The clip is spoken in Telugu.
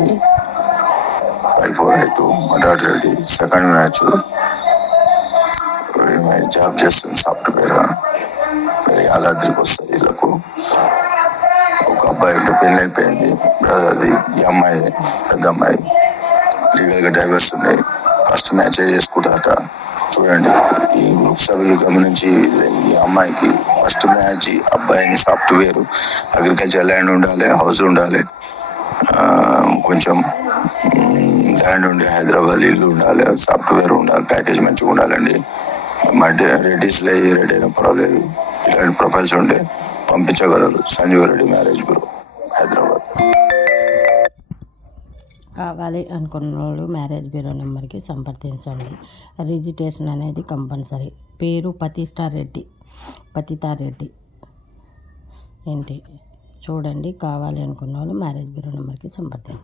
Reddy 5482 Matad Reddy. Second match job చేస్తుంది సాఫ్ట్వేర్. మరి యాదాద్రికి వస్తుంది. వీళ్ళకు ఒక అబ్బాయి ఉంటే పెళ్ళి అయిపోయింది బ్రదర్ది. ఈ అమ్మాయి పెద్ద అమ్మాయి లీగల్గా డైవర్స్ ఉన్నాయి. ఫస్ట్ మ్యాచ్ చేసుకుంటారట. చూడండి, ఈ గ్రూప్ సభ్యులు గమనించి ఈ అమ్మాయికి ఫస్ట్ మ్యాచ్ అబ్బాయిని సాఫ్ట్వేర్, అగ్రికల్చర్ ల్యాండ్ ఉండాలి, హౌస్ ఉండాలి, కొంచెం ల్యాండ్ ఉండి హైదరాబాద్ ఇల్లు ఉండాలి, సాఫ్ట్వేర్ ఉండాలి, ప్యాకేజ్ మంచిగా ఉండాలండి. మధ్య రెడ్డిస్లో ఏ రెడీ అయినా పర్వాలేదు. ఇలాంటి ప్రొఫైల్స్ ఉంటే పంపించగలరు. Sanjeev Reddy marriage bureau, Hyderabad. కావాలి అనుకున్న వాళ్ళు మ్యారేజ్ బ్యూరో నెంబర్కి సంప్రదించండి. రిజిస్ట్రేషన్ అనేది కంపల్సరీ. పేరు పతితారెడ్డి ఏంటి చూడండి. కావాలి అనుకున్న వాళ్ళు మ్యారేజ్ బ్యూరో నెంబర్కి సంప్రదించండి.